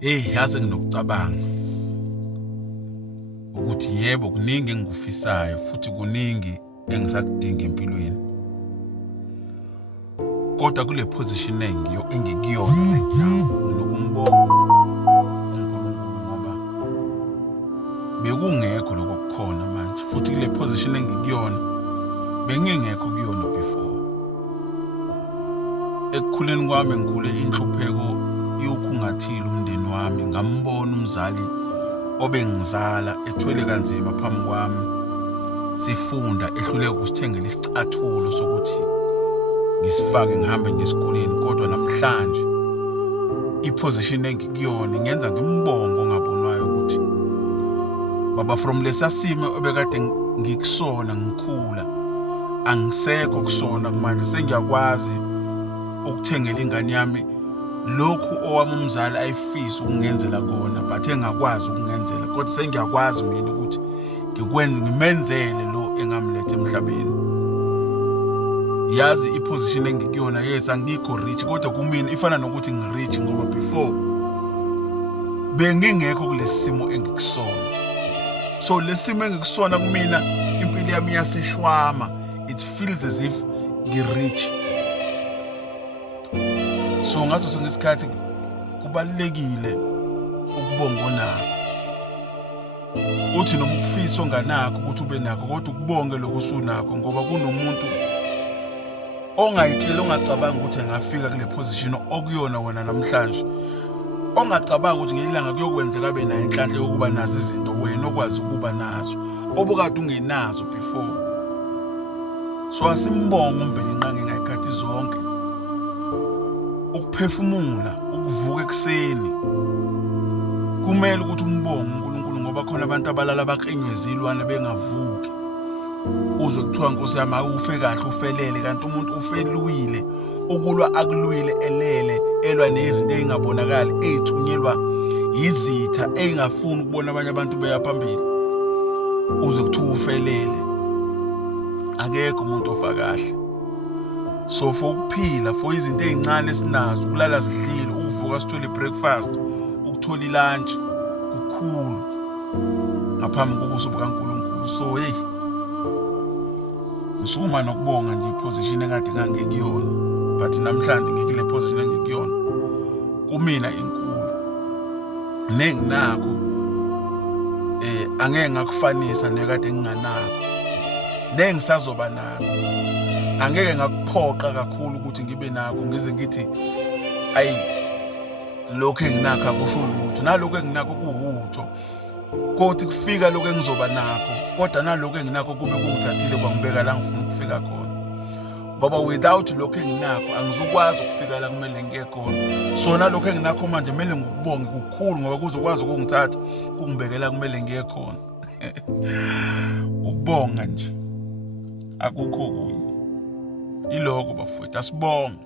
Yazi nginokucabanga ukuthi yebo kuningi engikufisayo futhi kuningi engisakudinga empilweni. Kodwa kule position engikuyona right now nginokumbonga uNkulunkulu ngoba bekungekho lokho kukhona manje, futhi kule position engikuyona bengingekho kuyona before. Ekukhuleni kwami ngikhule inhlupheko yokhungathile umndeni wami, ngambona umzali obengizala ethwele kanzima phambi kwami sifunda ehluleka ukusithengela isicathulo sokuthi ngisifake ngihambe ngesikoleni. Kodwa namhlanje iposition engikuyona ngenza ngimbongo ongabonwayo ukuthi baba, from lesa simo obekade ngikusona ngikhula, angisekho kusona manje. Sengiyakwazi ukuthengela ingane yami lokhu owami umzali ayifisa ukungenzela kona but engakwazi ukungenzela, kodwa sengiyakwazi mina ukuthi ngimenzele lo engamlethe emhlabeni. Yazi iposition engikuyona, yes, angikho rich, kodwa kumina ifana nokuthi ngirich ngoba before bengingekho kulesi simo engikusona. So lesi simo engikusona kumina, impilo yami yaseshwama, it feels as if ngirich. So ngaso sonke isikhathi kubalekile ukubonga onakho. Uthi noma ukufisa onganakho ukuthi ube nakho, kodwa ukubonge lokho usunakho, ngoba kunomuntu ongayitshela, ongacabanga ukuthi angafika kule position okuyona wena namhlanje, ongacabanga ukuthi ngelanga kuyokwenzeka abe nayo inhlanhla yokuba nazo izinto wena okwazi ukuba nazo obukade ungenazo before. So asimbonge umveli inqangi ngayikhathi zonke. Ukuphefumula, ukuvuka ekuseni, kumele ukuthi umbonge uNkulunkulu, ngoba khona abantu abalala baklinywe zilwane bengavuki. Uzwe kuthiwa Nkosi yami awufe kahle ufelele, kanti umuntu ufeluwile, ukulwa akulwile elele, elwa nezinto ezingabonakali, ezithunyelwa izitha, engafuni ukubona abanye abantu beya phambili. Uzwe kuthiwa ufelele, akekho umuntu ofa kahle. So for ukuphila, for izinto ezincane esinazo, ukulala sidlile, ukuvuka sithole breakfast, ukuthola lunch, kukhulu ngaphambi kobuso bukaNkulunkulu. So ngisuma nokubonga nje iposition ekade ngangikuyona, but namhlanje ngikule position engikuyona kumina inkulu. Nenginakho angeke ngakufanisa nekade nginganakho, nengisazoba nakho. Angeke ngakuphoqa kakhulu ukuthi ngibe nakho ngize ngithi ayi lokho enginakho akusho lutho, nalokho enginakho kuwutho. Kodwa kufika lokho engizoba nakho, kodwa nalokho enginakho kube kungithathile kwangibeka la ngifuna ukufika khona, ngoba without lokho enginakho angizukwazi ukufika la kumele ngiye khona. So nalokho enginakho manje kumele ngikubonge kukhulu, ngoba kuzokwazi ukungithatha kungibekela kumele ngiye khona. Ukubonga nje, akukho kunye. Iloko bafowethu, asibonge.